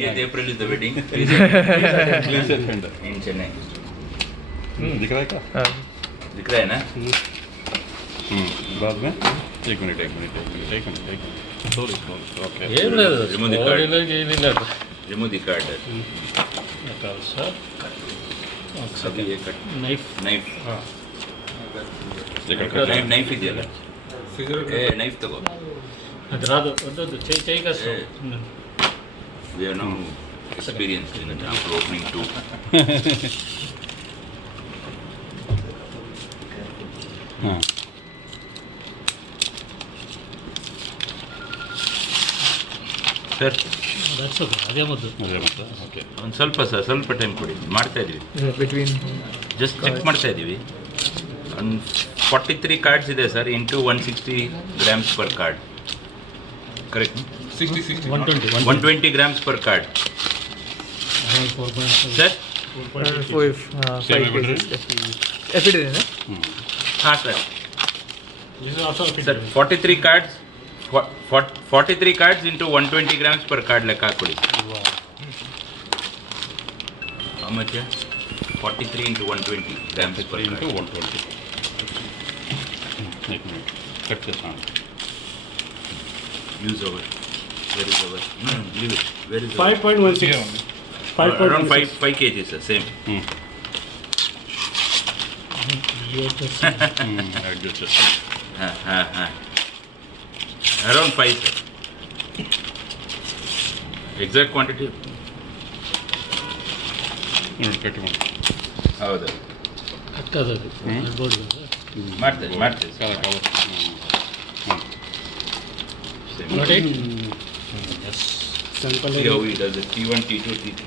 20th April is the wedding. Please attend. In Chennai. दिख रहा है क्या? दिख रहा है ना? बाद में एक मिनट सॉरी ओके ఏం లేదు Remove the card. బాడీలోకి ఏమీ లేదు Remove the card. సార్ अभी ये कट నైఫ్ knife. Knife ಇದೆಯಲ್ಲ knife ತಗೋ. అది రాదు వద్దు చేయి కష్టం We are now experienced in the after opening too. हाँ ಸರ್ ದಟ್ಸ್ ಓಕೆ ಅದೇ ಮೊದಲು ಅದೇ ಮತ್ತೆ ಓಕೆ ಒಂದು ಸ್ವಲ್ಪ ಟೈಮ್ ಕೊಡಿ ಮಾಡ್ತಾ ಇದೀವಿ between ಜಸ್ಟ್ ಚೆಕ್ ಮಾಡ್ತಾ ಇದ್ದೀವಿ ಒಂದು 43 ಕಾರ್ಡ್ಸ್ ಇದೆ sir into 160 grams per card correct 120 grams per card sir 5 cases. Epidural, na? ಹಾಂ ಸರ್ ಸರ್ 43 ಕಾರ್ಡ್ಸ್ 43 cards into 120 grams per card ಲೆಕ್ಕ ಹಾಕ್ಕೊಡಿ ಮಚ್ಚ 43 ಇಂಟು 120 ಗ್ರಾಮ್ಸ್ ಪರ್ इंटू 120 एक मिनट कट చేస్తాను use over where is over leave it where is 5.16 around 5 kg sir same add చేస్తాను around 5 sir exact quantity ಕಟ್ಟಿ ಹೌದು ಕಟ್ಟದು ಅದು ಬೋರ್ಡ್ ಮಾಡ್ತೇವೆ ಕಾಲ ಕಾಲ same Got it? here we does the T1 T2 T3